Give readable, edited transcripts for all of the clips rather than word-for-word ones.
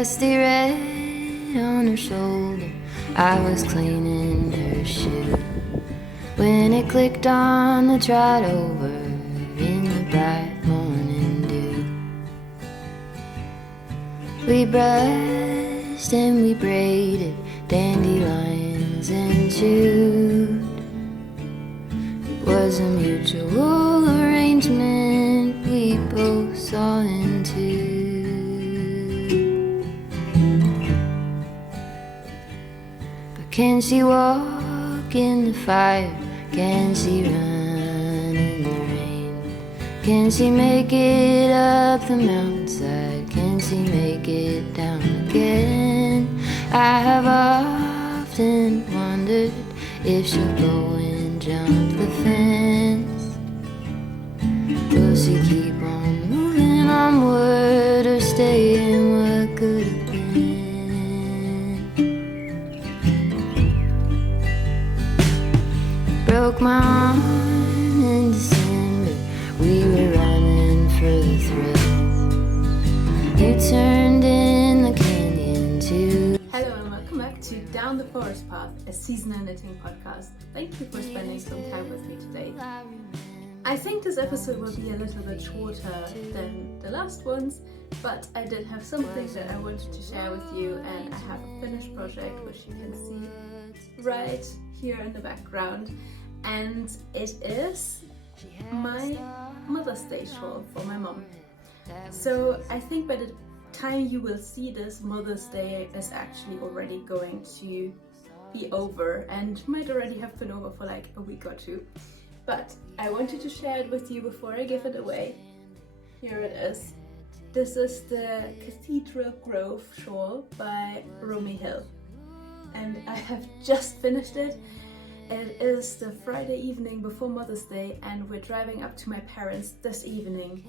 dusty red on her shoulder. I was cleaning her shoe when it clicked on the trot over in the bright morning dew. We brushed and we braided dandelions and chewed. It was a mutual arrangement we both saw into. But can she walk in the fire? Can she run in the rain? Can she make it up the mountainside? Can she make it down again? I have often wondered if she'll go and jump the fence. Will she keep on moving onward or stay in what could have been? Broke my arm in December. We were running for the thrill. You turned in the canyon too. Hello and welcome back to Down the Forest Path, a seasonal knitting podcast. Thank you for spending some time with me today. I think this episode will be a little bit shorter than the last ones, but I did have something that I wanted to share with you, and I have a finished project which you can see right here in the background, and it is my Mother's Day shawl for my mom. So I think by the time you will see this, Mother's Day is actually already going to be over and might already have been over for like a week or two. But I wanted to share it with you before I give it away. Here it is. This is the Cathedral Grove shawl by Romi Hill. And I have just finished it. It is the Friday evening before Mother's Day, and we're driving up to my parents this evening,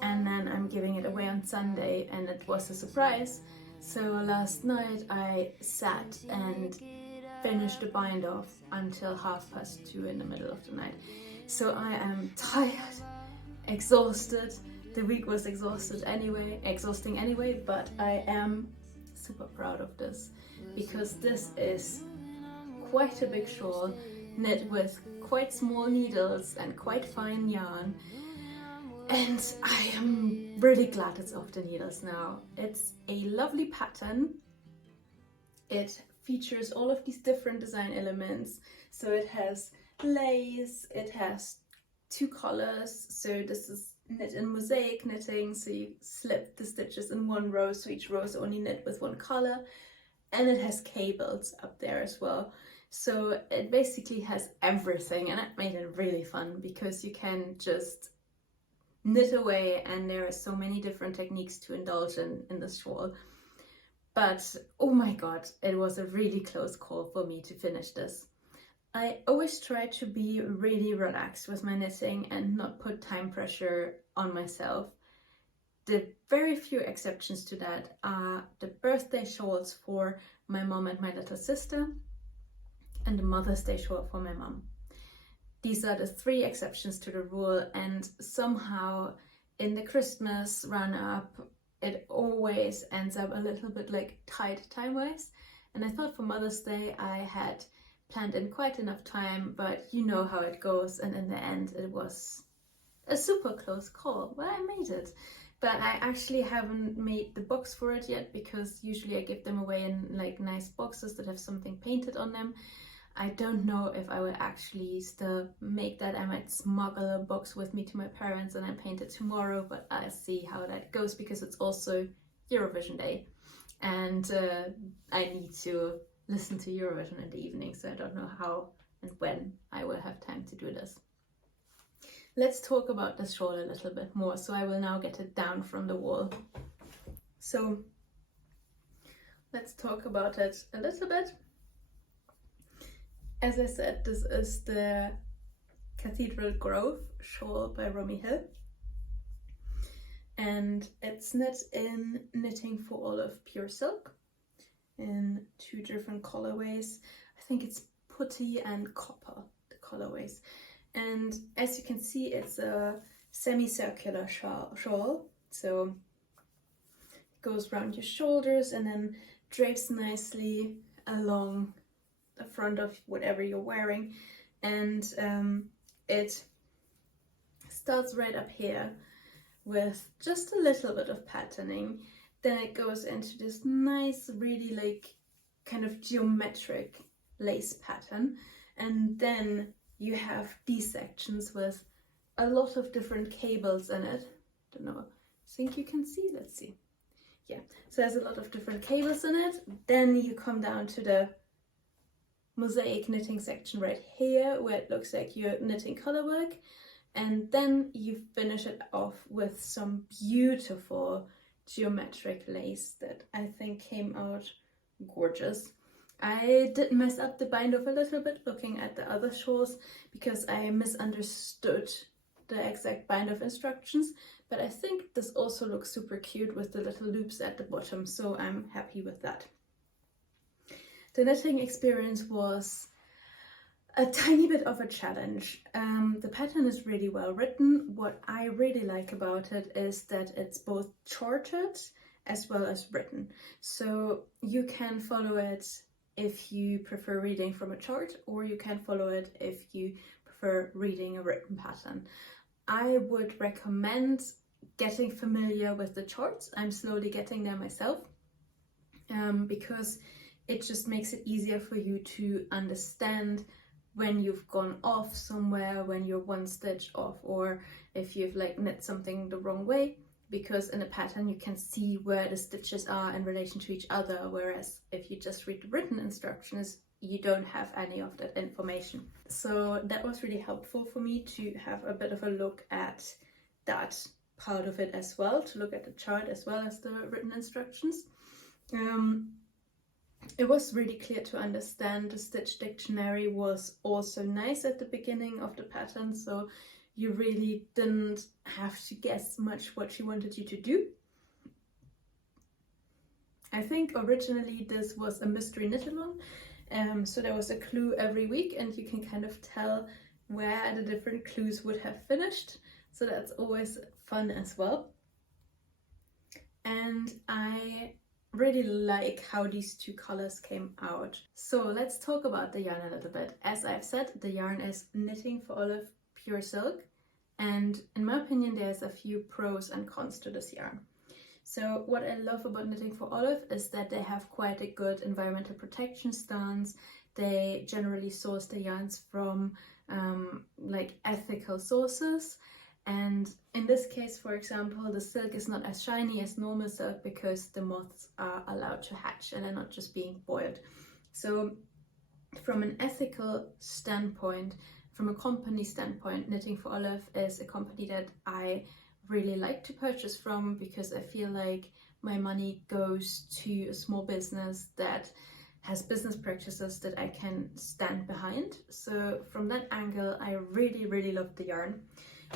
and then I'm giving it away on Sunday, and it was a surprise. So last night I sat and finished the bind off until 2:30 in the middle of the night. So I am tired, exhausted. The week was exhausting anyway, but I am super proud of this because this is quite a big shawl, knit with quite small needles and quite fine yarn, and I am really glad it's off the needles now. It's a lovely pattern. It features all of these different design elements. So it has lace, it has two colors, so this is knit in mosaic knitting, so you slip the stitches in one row, so each row is only knit with one color, and it has cables up there as well. So it basically has everything, and that made it really fun because you can just knit away, and there are so many different techniques to indulge in this shawl. But oh my god, it was a really close call for me to finish this. I always try to be really relaxed with my knitting and not put time pressure on myself. The very few exceptions to that are the birthday shawls for my mom and my little sister, and the Mother's Day shawl for my mom. These are the three exceptions to the rule, and somehow in the Christmas run-up it always ends up a little bit like tight time-wise. And I thought for Mother's Day I had planned in quite enough time, but you know how it goes, and in the end it was a super close call. Well, I made it. But I actually haven't made the box for it yet because usually I give them away in like nice boxes that have something painted on them. I don't know if I will actually still make that. I might smuggle a box with me to my parents and then paint it tomorrow, but I'll see how that goes because it's also Eurovision Day, and I need to listen to Eurovision in the evening, so I don't know how and when I will have time to do this. Let's talk about this shawl a little bit more. So I will now get it down from the wall. So let's talk about it a little bit. As I said, this is the Cathedral Grove shawl by Romi Hill, and it's knit in knitting for all of pure silk in two different colorways. I think it's putty and copper, the colorways. And as you can see, it's a semicircular shawl. So it goes around your shoulders and then drapes nicely along the front of whatever you're wearing. And it starts right up here with just a little bit of patterning. Then it goes into this nice, really like kind of geometric lace pattern. And then you have these sections with a lot of different cables in it. Don't know, I think you can see, let's see. Yeah, so there's a lot of different cables in it. Then you come down to the mosaic knitting section right here, where it looks like you're knitting colorwork. And then you finish it off with some beautiful geometric lace that I think came out gorgeous. I did mess up the bind off a little bit looking at the other shawls because I misunderstood the exact bind off instructions, but I think this also looks super cute with the little loops at the bottom, so I'm happy with that. The knitting experience was a tiny bit of a challenge. The pattern is really well written. What I really like about it is that it's both charted as well as written. So you can follow it if you prefer reading from a chart, or you can follow it if you prefer reading a written pattern. I would recommend getting familiar with the charts. I'm slowly getting there myself, because it just makes it easier for you to understand when you've gone off somewhere, when you're one stitch off, or if you've like knit something the wrong way, because in a pattern you can see where the stitches are in relation to each other, whereas if you just read the written instructions, you don't have any of that information. So that was really helpful for me to have a bit of a look at that part of it as well, to look at the chart as well as the written instructions. It was really clear to understand. The stitch dictionary was also nice at the beginning of the pattern, so you really didn't have to guess much what she wanted you to do. I think originally this was a mystery knit along, so there was a clue every week and you can kind of tell where the different clues would have finished, so that's always fun as well. And I really like how these two colors came out. So let's talk about the yarn a little bit. As I've said, the yarn is Knitting for Olive pure silk, and in my opinion there's a few pros and cons to this yarn. So what I love about Knitting for Olive is that they have quite a good environmental protection stance. They generally source the yarns from like ethical sources. And in this case, for example, the silk is not as shiny as normal silk because the moths are allowed to hatch and they're not just being boiled. So from an ethical standpoint, from a company standpoint, Knitting for Olive is a company that I really like to purchase from, because I feel like my money goes to a small business that has business practices that I can stand behind. So from that angle, I really, really love the yarn.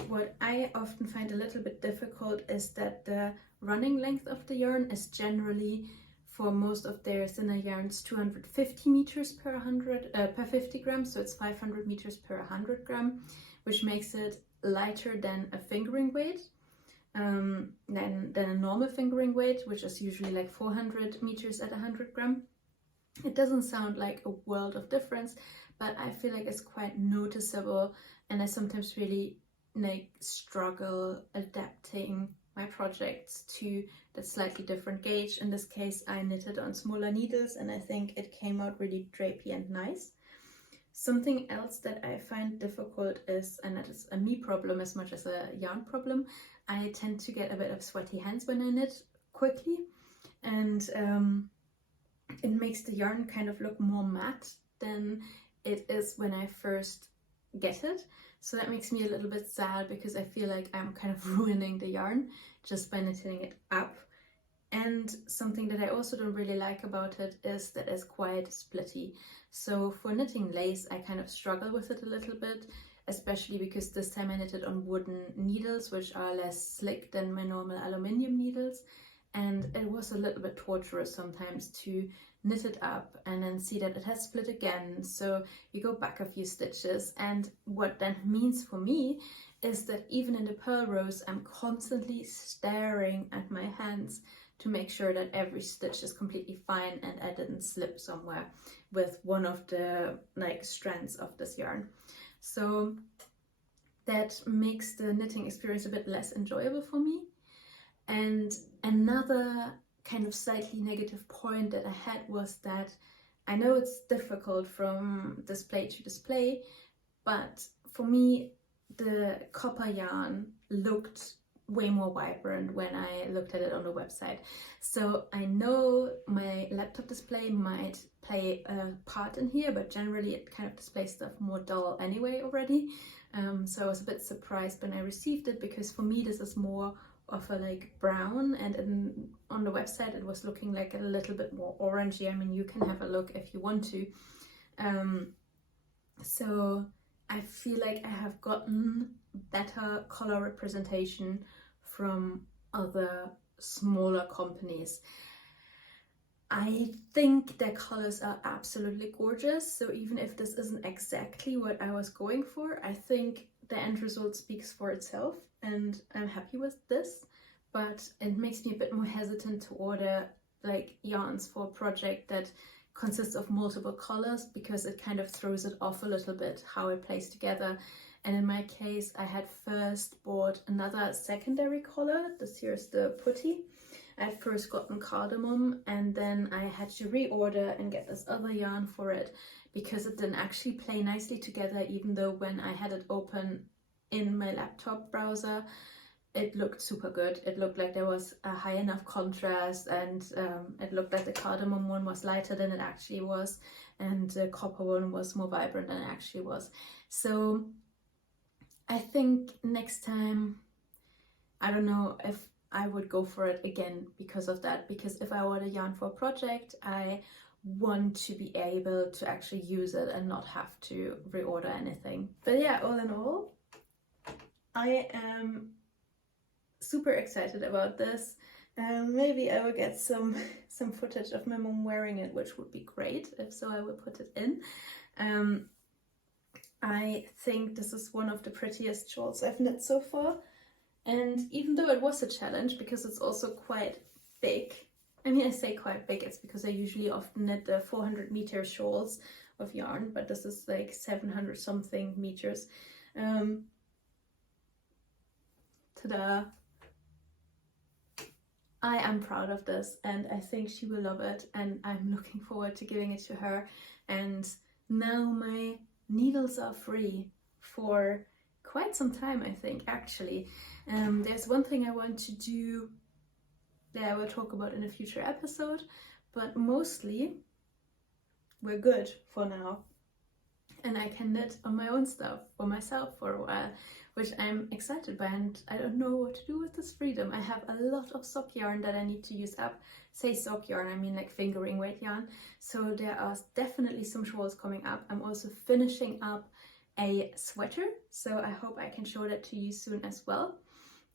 What I often find a little bit difficult is that the running length of the yarn is generally, for most of their thinner yarns, 250 meters per 50 grams, so it's 500 meters per 100 gram, which makes it lighter than a fingering weight, than a normal fingering weight, which is usually like 400 meters at 100 gram. It doesn't sound like a world of difference, but I feel like it's quite noticeable, and I sometimes really struggle adapting my projects to that slightly different gauge. In this case, I knitted on smaller needles and I think it came out really drapey and nice. Something else that I find difficult is, and that is a me problem as much as a yarn problem, I tend to get a bit of sweaty hands when I knit quickly, and it makes the yarn kind of look more matte than it is when I first get it. So that makes me a little bit sad, because I feel like I'm kind of ruining the yarn just by knitting it up. And something that I also don't really like about it is that it's quite splitty. So for knitting lace, I kind of struggle with it a little bit, especially because this time I knitted on wooden needles, which are less slick than my normal aluminium needles. And it was a little bit torturous sometimes to knit it up and then see that it has split again. So you go back a few stitches, and what that means for me is that even in the purl rows, I'm constantly staring at my hands to make sure that every stitch is completely fine and I didn't slip somewhere with one of the like strands of this yarn. So that makes the knitting experience a bit less enjoyable for me. And another kind of slightly negative point that I had was that I know it's difficult from display to display, but for me the copper yarn looked way more vibrant when I looked at it on the website. So I know my laptop display might play a part in here, but generally it kind of displays stuff more dull anyway already. So I was a bit surprised when I received it, because for me this is more of a like brown, and on the website it was looking like a little bit more orangey. I mean, you can have a look if you want to. So I feel like I have gotten better color representation from other smaller companies. I think their colors are absolutely gorgeous, so even if this isn't exactly what I was going for, I think the end result speaks for itself and I'm happy with this. But it makes me a bit more hesitant to order like yarns for a project that consists of multiple colors, because it kind of throws it off a little bit how it plays together. And in my case, I had first bought another secondary color. This here is the putty. I had first gotten cardamom, and then I had to reorder and get this other yarn for it because it didn't actually play nicely together, even though when I had it open in my laptop browser, it looked super good. It looked like there was a high enough contrast, and it looked like the cardamom one was lighter than it actually was, and the copper one was more vibrant than it actually was. So I think next time, I don't know if I would go for it again because of that, because if I order yarn for a project, I want to be able to actually use it and not have to reorder anything. But yeah, all in all, I am super excited about this. Maybe I will get some footage of my mom wearing it, which would be great. If so, I will put it in. I think this is one of the prettiest shawls I've knit so far. And even though it was a challenge, because it's also quite big, I mean, I say quite big, it's because I usually often knit the 400 meter shawls of yarn, but this is like 700 something meters. Ta-da! I am proud of this, and I think she will love it, and I'm looking forward to giving it to her. And now my needles are free for quite some time, I think, actually. There's one thing I want to do that I will talk about in a future episode, but mostly we're good for now. And I can knit on my own stuff for myself for a while, which I'm excited by, and I don't know what to do with this freedom. I have a lot of sock yarn that I need to use up. Say sock yarn, I mean like fingering weight yarn. So there are definitely some shawls coming up. I'm also finishing up a sweater, so I hope I can show that to you soon as well.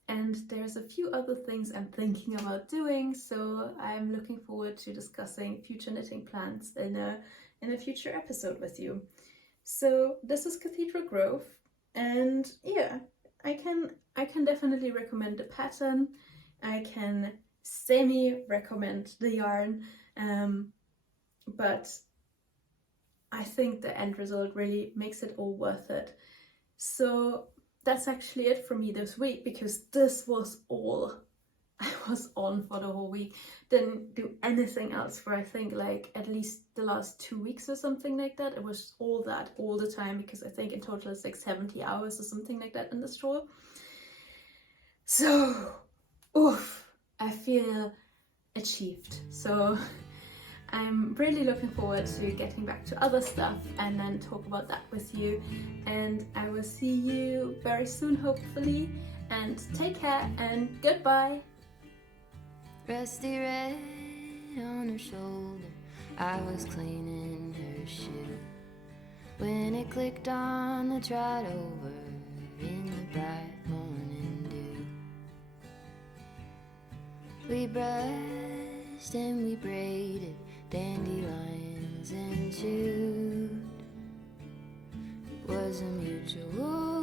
And there's a few other things I'm thinking about doing, so I'm looking forward to discussing future knitting plans in a future episode with you. So this is Cathedral Grove, and yeah, I can definitely recommend the pattern. I can semi-recommend the yarn, but I think the end result really makes it all worth it. So that's actually it for me this week, because this was all I was on for the whole week. Didn't do anything else for I think like at least the last 2 weeks or something like that. It was all that all the time, because I think in total it's like 70 hours or something like that in this shawl. So, oof, I feel achieved. So I'm really looking forward to getting back to other stuff and then talk about that with you. And I will see you very soon, hopefully. And take care and goodbye. Rusty red on her shoulder, I was cleaning her shoe when it clicked on the trot over in the bright morning dew. We brushed and we braided dandelions and chewed. It was a mutual